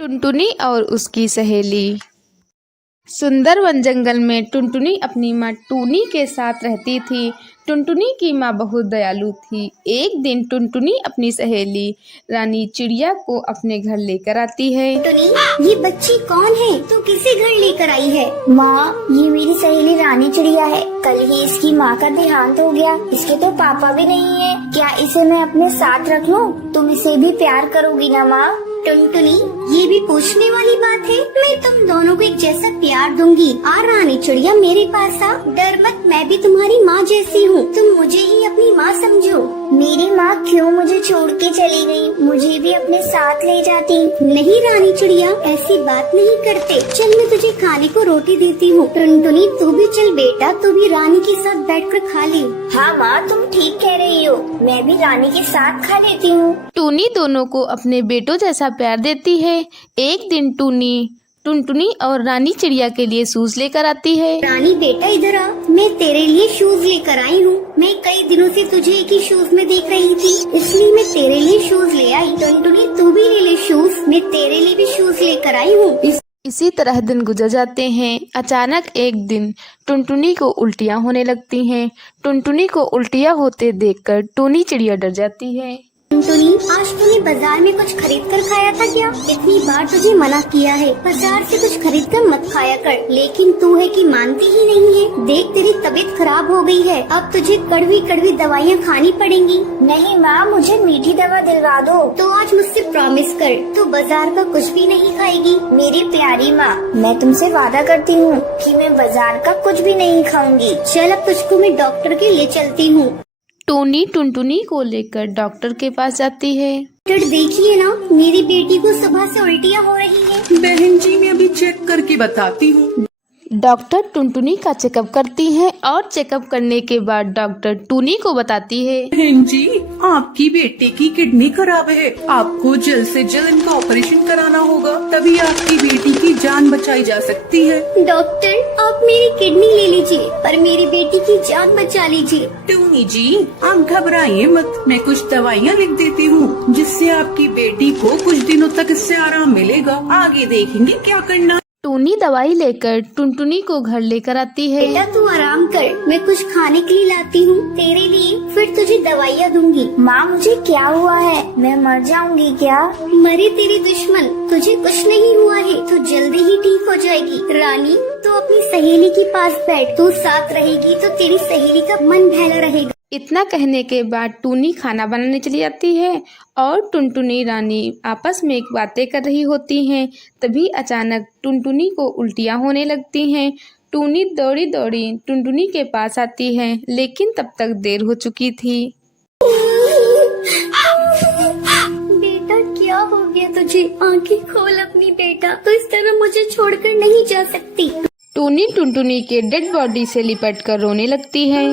टुनटुनी और उसकी सहेली। सुंदर वन जंगल में टुनटुनी अपनी माँ टूनी के साथ रहती थी। टुनटुनी की माँ बहुत दयालु थी। एक दिन टुनटुनी अपनी सहेली रानी चिड़िया को अपने घर लेकर आती है। टुनी, ये बच्ची कौन है? तू किसे घर लेकर आई है? माँ, ये मेरी सहेली रानी चिड़िया है। कल ही इसकी माँ का देहांत हो गया। इसके तो पापा भी नहीं है। क्या इसे मैं अपने साथ रख लूं? तुम इसे भी प्यार करोगी ना माँ? टुनटुनी, ये भी पूछने वाली बात है। मैं तुम दोनों को एक जैसा प्यार दूंगी। आ रानी चिड़िया, मेरे पास आ। डर मत, मैं भी तुम्हारी माँ जैसी हूँ। तुम मुझे ही अपनी माँ समझो। मेरी माँ क्यों मुझे छोड़ के चली गई? मुझे भी अपने साथ ले जाती। नहीं रानी चिड़िया, ऐसी बात नहीं करते। चल, मैं तुझे खाने को रोटी देती हूँ। टुनटुनी, तू भी चल बेटा, तू भी रानी के साथ बैठकर खा ले। हाँ माँ, तुम ठीक कह रही हो। मैं भी रानी के साथ खा लेती हूँ। टूनी दोनों को अपने बेटों जैसा प्यार देती है। एक दिन टुनटुनी और रानी चिड़िया के लिए शूज लेकर आती है। रानी बेटा, इधर आ। मैं तेरे लिए शूज लेकर आई हूँ। मैं कई दिनों से तुझे एक ही शूज में देख रही थी, इसलिए मैं तेरे लिए शूज ले आई। टुनटुनी, तू भी ले ले शूज। मैं तेरे लिए भी शूज लेकर आई हूँ। इसी तरह दिन गुजर जाते हैं। अचानक एक दिन टुनटुनी को उल्टियाँ होने लगती हैं। टुनटुनी को उल्टियाँ होते देखकर टूनी चिड़िया डर जाती है। टुनटुनी, आज तूने बाजार में कुछ खरीद कर खाया था क्या? इतनी बार तुझे मना किया है, बाजार से कुछ खरीद कर मत खाया कर, लेकिन तू है कि मानती ही नहीं है। देख, तेरी तबीयत खराब हो गई है। अब तुझे कड़वी कड़वी दवाइयाँ खानी पड़ेंगी। नहीं माँ, मुझे मीठी दवा दिलवा दो। तो आज मुझसे प्रॉमिस कर, तू बाजार का कुछ भी नहीं खाएगी। मेरी प्यारी माँ, मैं तुमसे वादा करती हूँ कि मैं बाजार का कुछ भी नहीं खाऊंगी। चल, अब तुझको मैं डॉक्टर के लिए चलती हूँ। टूनी टुनटुनी को लेकर डॉक्टर के पास जाती है। डॉक्टर, देखिए ना, मेरी बेटी को सुबह से उल्टियाँ हो रही है। बहन जी, मैं अभी चेक करके बताती हूँ। डॉक्टर टुनटुनी का चेकअप करती हैं और चेकअप करने के बाद डॉक्टर टूनी को बताती है। बहन जी, आपकी बेटी की किडनी खराब है। आपको जल्द से जल्द इनका ऑपरेशन कराना होगा, तभी आपकी बेटी की जान बचाई जा सकती है। डॉक्टर, आप मेरी किडनी ले लीजिए, पर मेरी बेटी की जान बचा लीजिए। टूनी जी, आप घबराइए मत। मैं कुछ दवाइयाँ लिख देती हूँ, जिससे आपकी बेटी को कुछ दिनों तक इससे आराम मिलेगा। आगे देखेंगे क्या करना। टूनी दवाई लेकर टुनटुनी को घर लेकर आती है। बेटा, तू आराम कर, मैं कुछ खाने के लिए लाती हूँ तेरे लिए, फिर तुझे दवाइयाँ दूंगी। माँ, मुझे क्या हुआ है? मैं मर जाऊंगी क्या? मरे तेरे दुश्मन, तुझे कुछ नहीं हुआ है, तू जल्दी ही ठीक हो जाएगी। रानी, तू अपनी सहेली के पास बैठ, तू साथ रहेगी तो तेरी सहेली का मन बहला रहेगा। इतना कहने के बाद टूनी खाना बनाने चली जाती है और टुनटुनी रानी आपस में बातें कर रही होती हैं। तभी अचानक टुनटुनी को उल्टियाँ होने लगती हैं। टूनी दौड़ी दौड़ी टुनटुनी के पास आती है, लेकिन तब तक देर हो चुकी थी। बेटा, क्या हो गया तुझे? आंखें खोल अपनी बेटा, तो इस तरह मुझे छोड़कर नहीं जा सकती। टूनी टुनटुनी के डेड बॉडी से लिपट कर रोने लगती है।